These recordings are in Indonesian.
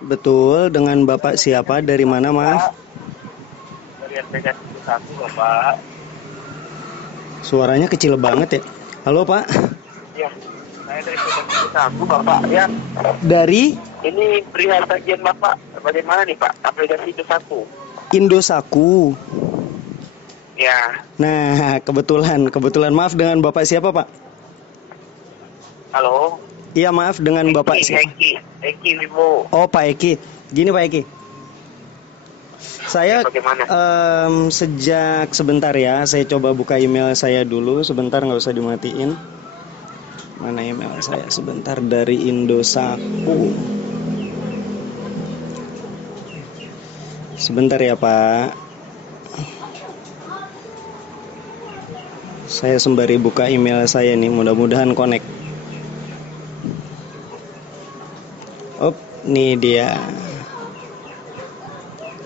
Betul, dengan Bapak siapa? Dari mana, maaf? Pak, dari RPK 1 Bapak. Suaranya kecil banget ya. Halo, Pak. Ya, saya dari RPK 1 Bapak. Ya, Dari ini perihal tagihan Bapak. Bagaimana nih Pak? Aplikasi itu satu. Indosaku. Ya, Nah, kebetulan maaf, dengan Bapak siapa, Pak? halo. Iya, maaf, dengan Bapak siapa? Eki Wibo. Oh, Pak Eki. Gini, Pak Eki. Ya, Saya bagaimana? sejak sebentar ya, saya coba buka email saya dulu. Sebentar, nggak usah dimatiin. Mana email saya? Sebentar, dari Indosaku. Sebentar ya, Pak. Saya sembari buka email saya nih, mudah-mudahan connect. Oh, nih dia.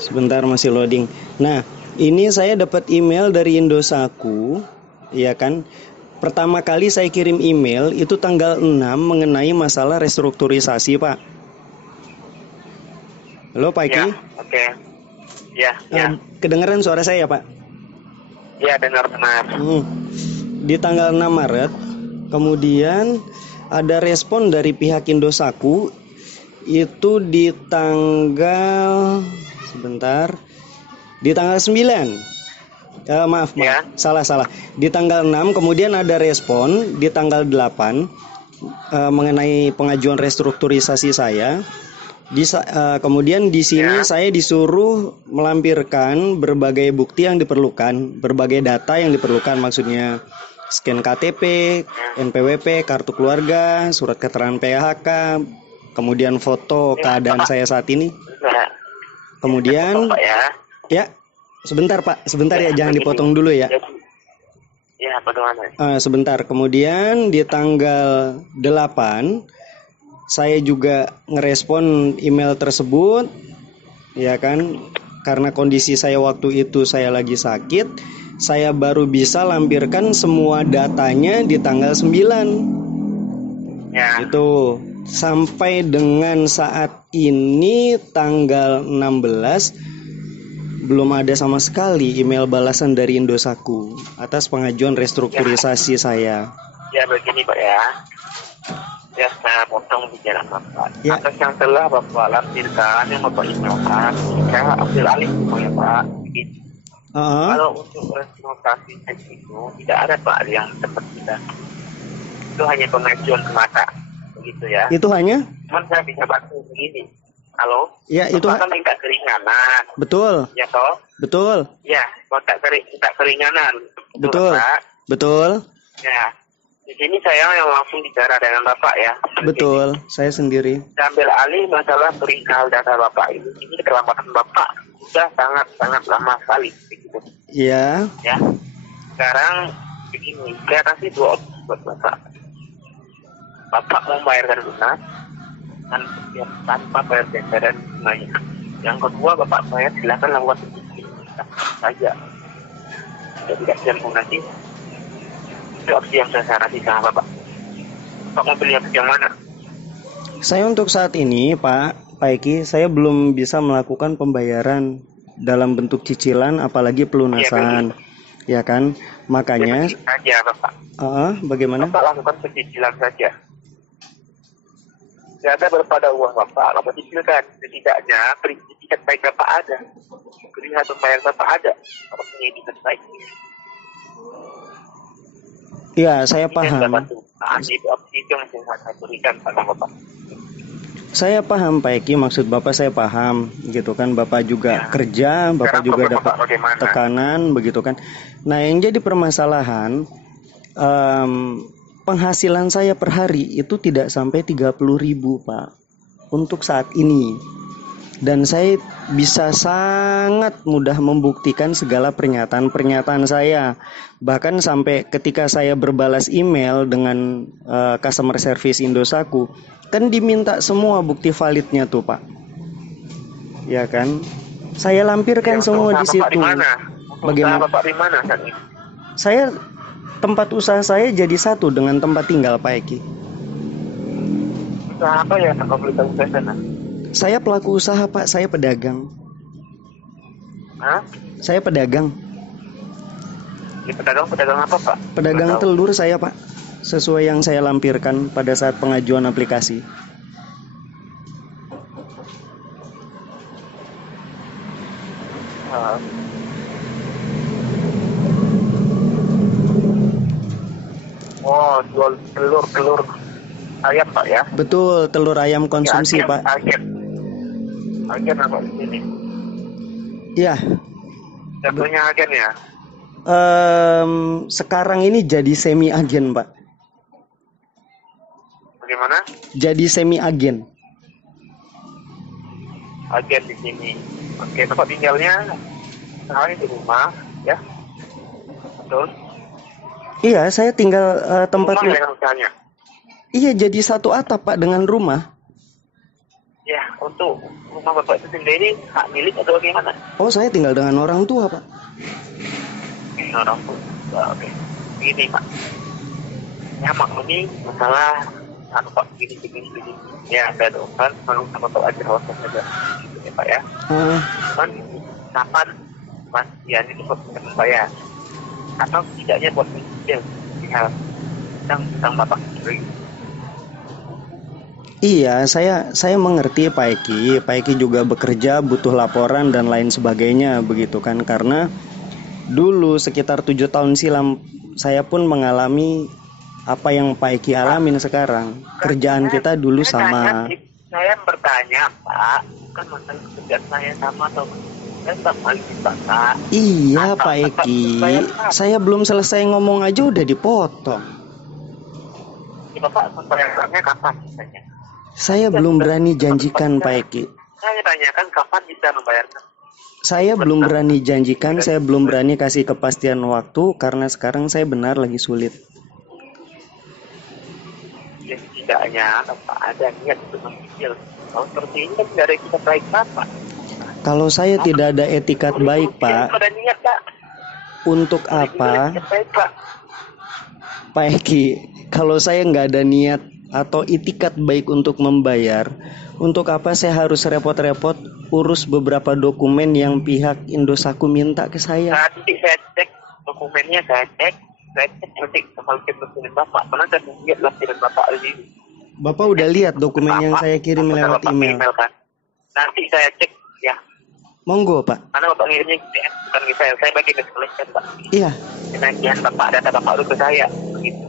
Sebentar, masih loading. Nah, ini saya dapat email dari Indosaku, ya kan? Pertama kali saya kirim email itu tanggal 6 mengenai masalah restrukturisasi, Pak. Halo, Pak Eki. Ya, oke. Ya. Kedengaran suara saya, Pak? Ya, benar-benar. Di tanggal 6 Maret, kemudian ada respon dari pihak Indosaku itu di tanggal di tanggal 9. Maaf, Ya. salah. Di tanggal 6 kemudian ada respon di tanggal 8 mengenai pengajuan restrukturisasi saya. Kemudian di sini saya disuruh melampirkan berbagai bukti yang diperlukan, berbagai data yang diperlukan, maksudnya scan KTP, NPWP, kartu keluarga, surat keterangan PHK, kemudian foto keadaan saya saat ini. Kemudian ya, sebentar Pak, sebentar ya, jangan dipotong dulu ya. Ya, bagaimana? Sebentar, kemudian di tanggal 8 saya juga ngerespon email tersebut, ya kan, karena kondisi saya waktu itu saya lagi sakit, saya baru bisa lampirkan semua datanya di tanggal 9. Ya. Itu sampai dengan saat ini tanggal 16 belum ada sama sekali email balasan dari Indosaku atas pengajuan restrukturisasi saya. Ya, begini Pak ya. Ya, saya potong bicara Bapak. Ya. Atas yang telah Bapak lampirkan yang Bapak emailkan, saya ambil alih semuanya Pak. Kalau untuk restrukturisasi itu tidak ada Pak yang seperti kita. Itu hanya pengajuan semata, begitu ya. Itu hanya? Cuman saya bisa bantu begini. Halo? Ya, itu Bapak kan minta keringanan. Betul. Ya toh? Betul. Ya, minta keringanan. Betul. Pak. Betul. Ya. Di sini saya yang langsung bicara dengan Bapak ya. Betul, saya sendiri. Saya ambil alih masalah perihal data Bapak ini. Ini keterlambatan Bapak sudah sangat lama sekali. Begitu. Iya. Ya. Sekarang begini, saya kasih dua opsi buat Bapak. Bapak membayarkan lunas tanpa bayar denda dan bunganya. Yang kedua, Bapak bayar silakan lakukan saja. Tidak campur nanti. Itu opsi yang saya kasih sama Bapak. Bapak mau pilih opsi yang mana? Saya untuk saat ini, Pak Eki, saya belum bisa melakukan pembayaran dalam bentuk cicilan, apalagi pelunasan, ya kan? Makanya. Saja, Bapak. Bagaimana? Bapak lakukan pencicilan saja. Tidak ada berpada uang Bapak, Bapak cicilkan. Setidaknya perizinan baik Bapak ada, perizinan pembayaran Bapak ada, Bapak punya itikat baik. Ya, saya paham. Itu opsi yang saya berikan pada Bapak. Saya paham Pak Eki, maksud Bapak saya paham, gitu kan. Bapak juga kerja, Bapak juga dapat tekanan, begitu kan. Nah, yang jadi permasalahan, penghasilan saya per hari itu tidak sampai 30.000 Pak, untuk saat ini. Dan saya bisa sangat mudah membuktikan segala pernyataan saya. Bahkan sampai ketika saya berbalas email dengan customer service Indosaku, kan diminta semua bukti validnya tuh Pak. Ya kan? Saya lampirkan semua di situ. Bagaimana? Bapak di mana saat ini? Saya, tempat usaha saya jadi satu dengan tempat tinggal Pak Eki. Usaha apa ya Bapak beli tahu saya sana? Saya pelaku usaha Pak, saya pedagang. Hah? Saya pedagang. Di pedagang apa Pak? Pedagang telur saya Pak, sesuai yang saya lampirkan pada saat pengajuan aplikasi. Oh, jual telur ayam Pak ya? Betul, telur ayam konsumsi ya, Pak. Agen apa di sini? Iya. Jatuhnya agen ya? Sekarang ini jadi semi agen Pak. Bagaimana? Jadi semi agen. Agen di sini. Oke, tempat tinggalnya sekarang di rumah, ya? Betul. Iya, saya tinggal tempat. Rumah ya usahanya? Iya, jadi satu atap Pak dengan rumah. Ya, untuk rumah Bapak itu sendiri hak milik atau bagaimana? Oh, saya tinggal dengan orang tua Pak. Orang tua, oke. Gini Pak, ya maklumi masalah Pak gini. Ya, ada dokan, kalau sama Pak aja host saja, gitu ya Pak ya. Cuman kapan Mas Dian itu membayar? Atau tidaknya buat mencicil hal tentang Bapak sendiri? Iya, saya mengerti Pak Eki. Pak Eki juga bekerja, butuh laporan dan lain sebagainya, begitu kan? Karena dulu sekitar 7 tahun silam saya pun mengalami apa yang Pak Eki alamin sekarang. Kerjaan kita dulu sama. Saya bertanya Pak, kan masalah kerjaan saya sama atau Pak? Iya Pak Eki, saya belum selesai ngomong aja udah dipotong. Bapak membayarnya kapan misalnya? Saya belum berani janjikan Pak Eki. Saya tanyakan kapan bisa membayarnya. Saya belum berani janjikan, saya belum berani kasih kepastian waktu karena sekarang saya benar lagi sulit. Ya, setidaknya Bapak ada niat untuk mencicil. Kalau seperti ini kan tidak ada etikat baik Bapak. Kalau saya tidak ada etikat baik Pak, ada niat Pak. Untuk apa? Pak Eki, kalau saya nggak ada niat atau itikat baik untuk membayar, untuk apa saya harus repot-repot urus beberapa dokumen yang pihak Indosat minta ke saya? Nanti saya cek dokumennya, saya cek nanti kembali ke dokumen Bapak. Karena saya lihat lampiran Bapak ini. Bapak udah lihat dokumen yang saya kirim lewat email? Kan? Nanti saya cek ya. Monggo Pak. Karena Bapak ngirimnya bukan ke saya bagi ke sekalian Pak. Iya. Kenagian Bapak, data Bapak itu ke saya. Begitu.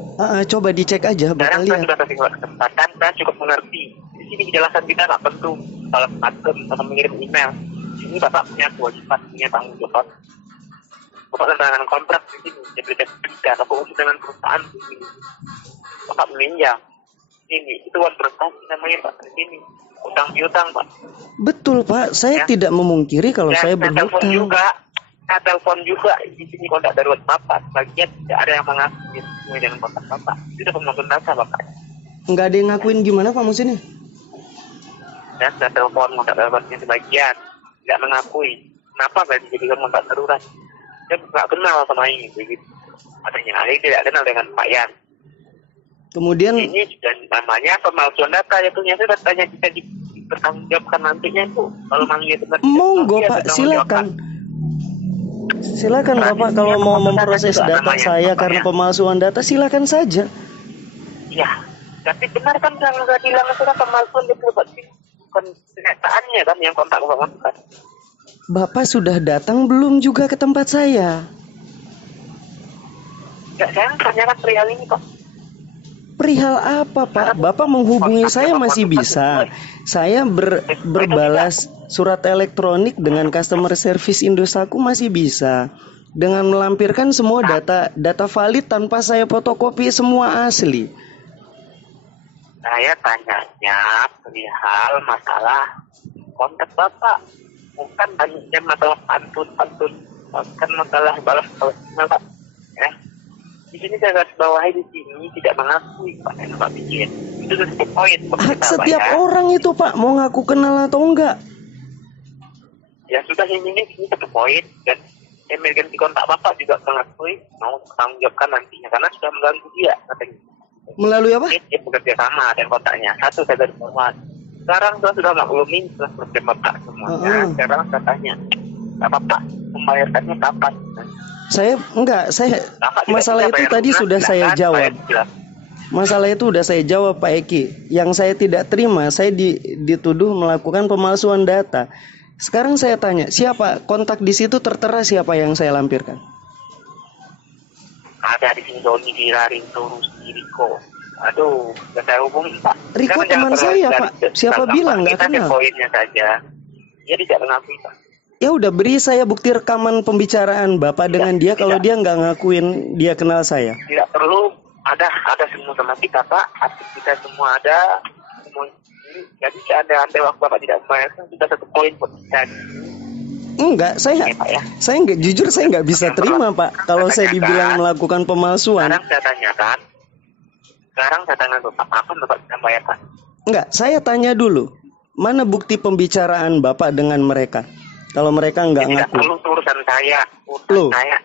Coba dicek aja, Bapak lihat. Sekarang saya sudah kasih kesempatan dan cukup mengerti. Di sini kejelasan kita nggak perlu kalau atau mengirim email. Di sini Bapak punya kewajiban, punya tanggung jawab. Bapak tanda kontrak di sini, jadi tidak ada urus dengan perusahaan di sini. Bapak meminjam. Ini itu uang prestasi namanya Pak di sini. Utang piutang Pak. Betul Pak, saya tidak memungkiri kalau saya berhutang. Saya telepon juga di sini kontak darurat Bapak. Bagian tidak ada yang mengakui sesuai dengan kontak Bapak. Itu sudah pemohon data Bapak. Nggak ada yang ngakuin gimana Pak maksudnya? Dan saya telepon kontak daruratnya sebagian tidak mengakui. Kenapa nggak dijadikan kontak darurat? Dia nggak kenal sama ini begitu. Adanya Ali tidak kenal dengan Pak Yan. Kemudian ini sudah namanya pemalsuan data ya, ternyata datanya bisa dipertanggungjawabkan nantinya itu kalau manggil benar. Monggo Pak, silakan Bapak kalau mau memproses data saya karena pemalsuan data silakan saja. Ya, tapi benar kan yang nggak bilang sudah pemalsuan itu bukan kenyataannya kan yang kontak Bapak kan. Bapak sudah datang belum juga ke tempat saya? Ya, saya tanyakan perihal ini Pak. Perihal apa Pak? Bapak menghubungi saya masih bisa. Saya berbalas surat elektronik dengan customer service Indosatku masih bisa. Dengan melampirkan semua data valid tanpa saya fotokopi semua asli. Saya tanyanya perihal masalah kontak Bapak. Bukan hanya masalah pantun. Bukan masalah balas Pak. Ya. Di sini saya garis bawahi di sini tidak mengakui Pak yang Bapak bikin. Itu satu poin. Hak setiap orang itu Pak, mau ngaku kenal atau enggak? Ya sudah ini satu poin dan emergensi kontak Bapak juga mengakui mau bertanggung jawabkan nantinya karena sudah mengganggu dia katanya. Melalui apa? Dia bekerja sama dan kontaknya. Satu saya garis bawahi. Sekarang saya sudah maklumin setelah kerja Bapak semuanya. Sekarang saya tanya, Bapak membayarkannya kapan? Masalah itu tadi sudah saya jawab. Masalah itu sudah saya jawab Pak Eki. Yang saya tidak terima, saya dituduh melakukan pemalsuan data. Sekarang saya tanya, siapa kontak di situ tertera siapa yang saya lampirkan? Ada di sini Doni, Rinto, Rusdi, Riko. Aduh, nggak saya hubungi Pak. Riko teman saya Pak. Siapa bilang nggak kenal? Poinnya saja. Dia tidak mengakui Pak. Ya udah, beri saya bukti rekaman pembicaraan Bapak dengan dia. Kalau dia nggak ngakuin dia kenal saya. Tidak perlu, ada semua sama kita Pak. Artis kita semua ada. Semua ini. Jadi ada waktu Bapak tidak membayarkan, sudah 1 poin buat kita. Enggak, saya nggak, jujur saya nggak bisa terima Pak. Kalau saya dibilang melakukan pemalsuan. Sekarang saya tanya Bapak, kapan Bapak bisa membayarkan? Enggak, saya tanya dulu. Mana bukti pembicaraan Bapak dengan mereka? Kalau mereka nggak ngaku. Tidak perlu urusan saya. Saya.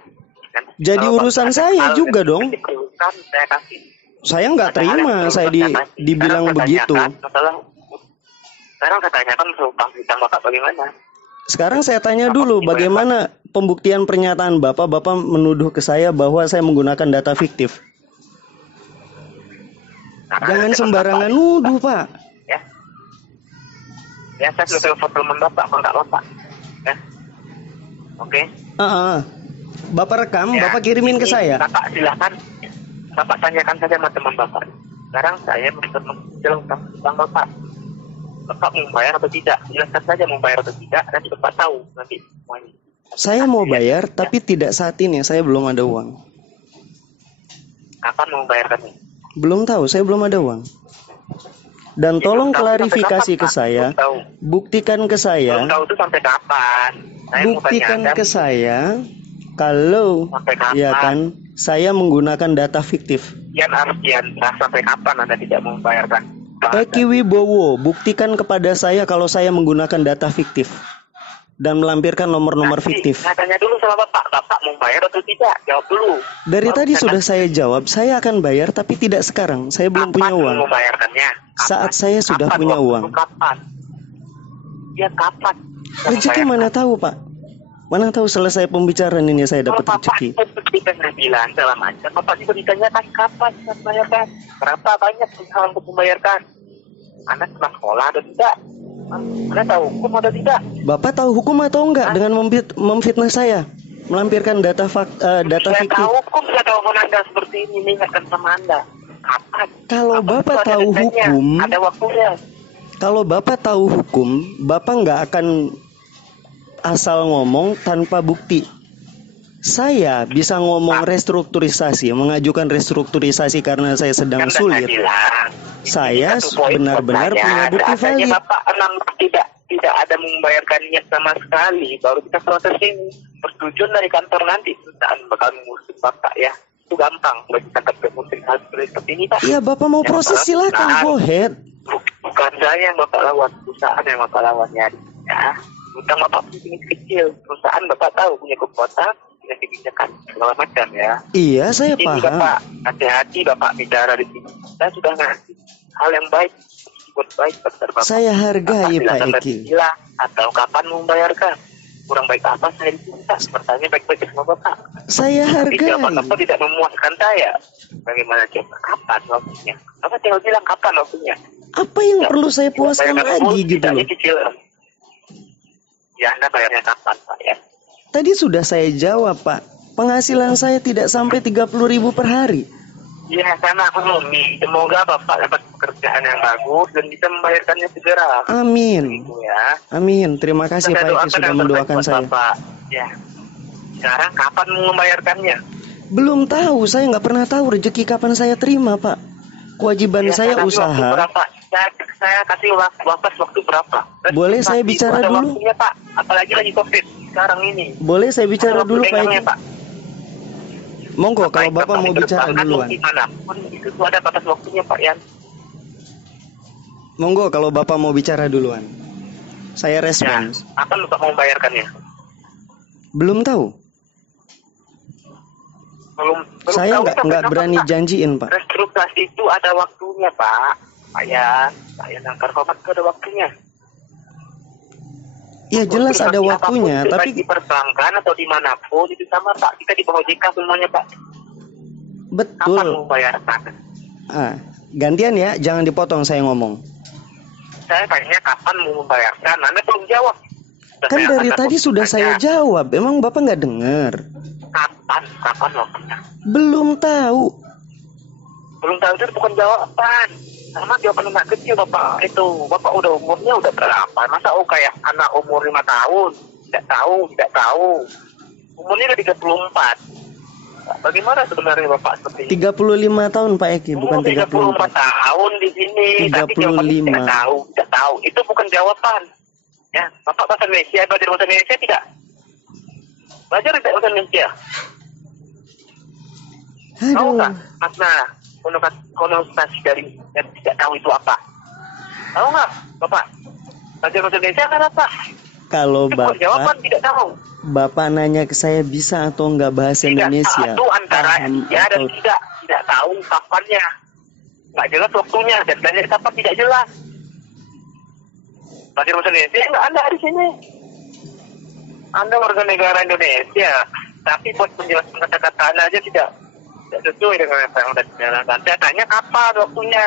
Jadi urusan saya juga dong. Saya nggak terima, saya dibilang begitu. Sekarang saya tanyakan hutang Bapak bagaimana? Sekarang saya tanya dulu, bagaimana pembuktian pernyataan Bapak? Bapak menuduh ke saya bahwa saya menggunakan data fiktif. Jangan sembarangan nuduh Pak. Ya, saya sudah telepon teman Bapak, kontak Bapak. Ya, oke. Bapak rekam, Bapak kirimin ke saya. Bapak silakan, Bapak tanyakan saja sama teman Bapak. Sekarang saya menjelang utang Bapak. Bapak mau bayar atau tidak? Jelaskan saja mau bayar atau tidak. Nanti Bapak tahu nanti semuanya. Saya mau bayar, tapi tidak saat ini. Saya belum ada uang. Kapan mau bayarkannya? Belum tahu, saya belum ada uang. Dan tolong klarifikasi ke saya, buktikan ke saya. Belum tahu itu sampai kapan? Buktikan ke saya kalau ya kan saya menggunakan data fiktif. Sampai kapan Anda tidak mau membayarkan? Eki Wibowo, buktikan kepada saya kalau saya menggunakan data fiktif dan melampirkan nomor-nomor fiktif. Saya tanya dulu sama Bapak mau bayar atau tidak? Jawab dulu. Dari tadi sudah saya jawab, saya akan bayar tapi tidak sekarang. Saya belum punya uang. Mau membayarkannya? Saat saya sudah punya uang. Kapan? Ya kapan? Rezeki mana tahu Pak? Mana tahu selesai pembicaraan ini saya dapat rezeki. Kita bilang segala macam. Bapak juga ditanyakan kapan bisa membayarkan? Berapa banyak usaha untuk membayarkan? Anak pernah sekolah atau tidak? Anda tahu hukum atau tidak? Bapak tahu hukum atau enggak dengan memfitnah saya? Melampirkan data fiktif. Saya tahu hukum, saya tahu Anda seperti ini, mengingatkan sama Anda. Kapan? Kalau Bapak tahu hukum, ada waktunya. Kalau Bapak tahu hukum, Bapak nggak akan asal ngomong tanpa bukti. Saya bisa ngomong restrukturisasi, mengajukan restrukturisasi karena saya sedang sulit. Saya benar-benar punya bukti valid. Bapak tidak ada membayarkannya sama sekali, baru kita proses ini. Persetujuan dari kantor nanti, perusahaan bakal mengusut Bapak ya. Itu gampang bagi kantor mengusut hal seperti ini Pak. Iya, Bapak mau proses silakan, go ahead. Bukan saya yang Bapak lawan, perusahaan yang Bapak lawannya. Ya, utang Bapak ini kecil, perusahaan Bapak tahu punya kekuatan, punya kebijakan segala macam ya. Iya, saya ini paham. Bapak hati-hati Bapak bicara di sini. Saya sudah ngasih hal yang baik, buat baik Bapak. Saya hargai Pak Eki. Atau kapan membayarkan? Kurang baik apa saya diminta? Bertanya baik-baik sama Bapak. Saya hargai. Tapi jawaban Bapak tidak memuaskan saya. Bagaimana coba? Kapan waktunya? Bapak tinggal bilang kapan waktunya. Apa yang perlu saya puaskan lagi gitu loh? Kecil. Ya, Anda bayarnya kapan Pak ya? Tadi sudah saya jawab Pak. Penghasilan saya tidak sampai 30.000 per hari. Ya, karena aku nih. Semoga Bapak dapat pekerjaan yang bagus dan bisa membayarkannya segera. Amin. Gitu ya. Amin. Terima kasih Pak Eki sudah mendoakan saya. Bapak. Ya. Sekarang kapan membayarkannya? Belum tahu. Saya nggak pernah tahu rezeki kapan saya terima Pak. Kewajiban ya, saya usaha. Saya kasih waktu berapa? Dan boleh saya bicara dulu? Waktunya, Pak. Apalagi lagi COVID sekarang ini. Boleh saya bicara dulu Pak Eki? Monggo kalau Bapak mau bicara duluan. Itu ada batas waktunya Pak Yan. Monggo kalau Bapak mau bicara duluan. Saya respons. Ya, kapan Bapak mau bayarkannya? Belum tahu. Belum saya nggak berani janjiin Pak. Restrukturisasi itu ada waktunya Pak. Saya nangkar komat ke ada waktunya. Ya jelas ada waktunya, Tapi tapi di perbankan atau dimanapun itu sama Pak, kita di bawah OJK semuanya Pak. Kapan betul. membayarkan? Gantian ya, jangan dipotong saya ngomong. Saya tanya kapan mau membayarkan, Anda belum jawab. Kan dari tadi sudah saya jawab, emang Bapak nggak dengar? Kapan waktunya? Belum tahu. Belum tahu itu bukan jawaban. Sama jawaban anak kecil Bapak itu. Bapak udah umurnya udah berapa? Masa kayak anak umur 5 tahun? Tidak tahu. Umurnya udah 34. Bagaimana sebenarnya Bapak seperti ini? 35 tahun Pak Eki, bukan 34 34. tahun di sini. Tapi jawabannya tidak tahu. Itu bukan jawaban. Ya, Bapak bahasa Indonesia, belajar bahasa Indonesia tidak? Belajar tidak bahasa Indonesia? Tahu nggak makna konotasi dari yang tidak tahu itu apa? Tahu nggak, Bapak? Belajar bahasa Indonesia kan apa? Kalau itu bukan jawaban tidak tahu. Bapak nanya ke saya bisa atau enggak bahasa Indonesia? Itu antara ya dan tidak tahu kapannya. Nggak jelas waktunya dan banyak kapan tidak jelas. Belajar bahasa Indonesia nggak ada di sini. Anda warga negara Indonesia, tapi buat penjelasan kata-kata Anda aja tidak sesuai dengan apa yang sudah dijalankan. Saya tanya kapan waktunya.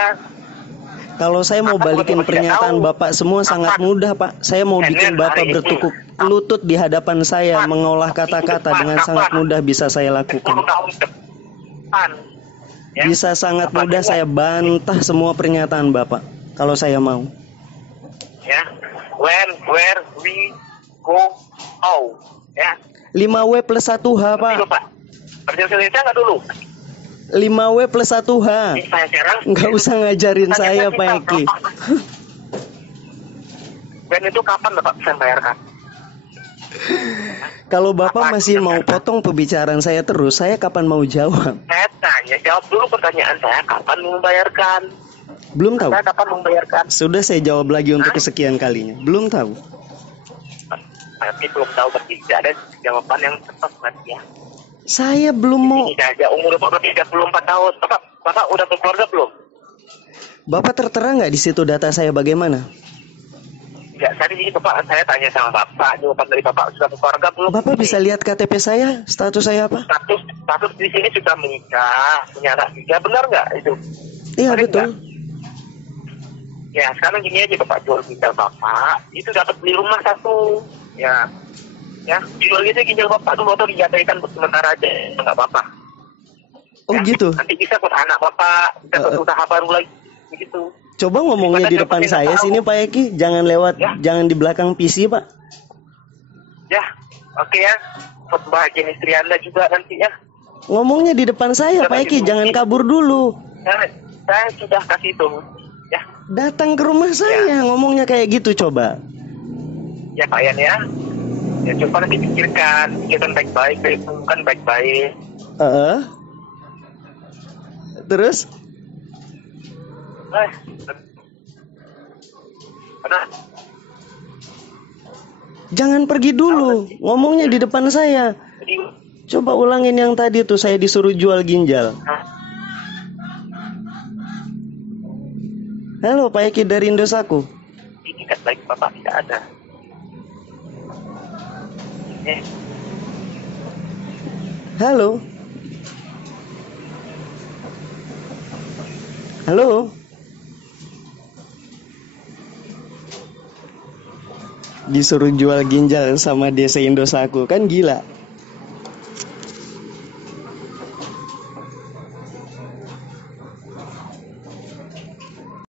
Kalau saya mau balikin pernyataan Bapak semua sangat mudah Pak. Saya mau bikin Bapak bertukuk lutut di hadapan saya, mengolah kata-kata dengan sangat mudah bisa saya lakukan. Bisa sangat mudah saya bantah semua pernyataan Bapak kalau saya mau. Ya, when, where, we, go, how. Ya. 5W plus 1H Pak. Belajar Indonesia nggak dulu? 5W plus 1H. Nggak usah ngajarin saya Pak Eki. When itu kapan Bapak bisa bayarkan? Kalau Bapak masih mau potong pembicaraan saya terus, saya kapan mau jawab? Saya tanya, jawab dulu pertanyaan saya, kapan mau membayarkan? Belum tahu. Saya kapan membayarkan? Sudah saya jawab lagi untuk kesekian kalinya. Belum tahu. Tapi belum tahu, berarti tidak ada jawaban yang tepat berarti ya. Saya belum mau. Tidak aja umur Bapak 34 tahun. Bapak udah berkeluarga belum? Bapak tertera nggak di situ data saya bagaimana? Ya, tadi ini Bapak, saya tanya sama Bapak, jawaban dari Bapak sudah berkeluarga belum? Bapak bisa lihat KTP saya, status saya apa? Status di sini sudah menikah, punya anak juga, benar nggak itu? Iya betul. Enggak? Ya, sekarang gini aja Bapak jual ginjal Bapak, itu dapat beli rumah satu, ya, jual gitu ginjal Bapak tuh atau dijadikan untuk sementara aja, nggak apa-apa. Oh ya, gitu. Nanti bisa buat anak Bapak, bisa buat usaha baru lagi, gitu. Coba ngomongnya di depan saya sini Pak Eki, jangan lewat, jangan di belakang PC Pak. Ya, oke ya, buat bahagian istri Anda juga nanti ya. Ngomongnya di depan saya Pak Eki, jangan kabur dulu. Saya sudah kasih itu, ya. Datang ke rumah saya, ngomongnya kayak gitu coba. Ya Pak Yan ya. Ya coba nanti pikirkan baik-baik, bukan baik-baik. Terus? Jangan pergi dulu, ngomongnya di depan saya. Coba ulangin yang tadi tuh, saya disuruh jual ginjal. Halo Pak Eki dari Indosaku. Itikat baik Bapak tidak ada. Halo. Halo. Disuruh jual ginjal sama DC Indosaku, kan gila.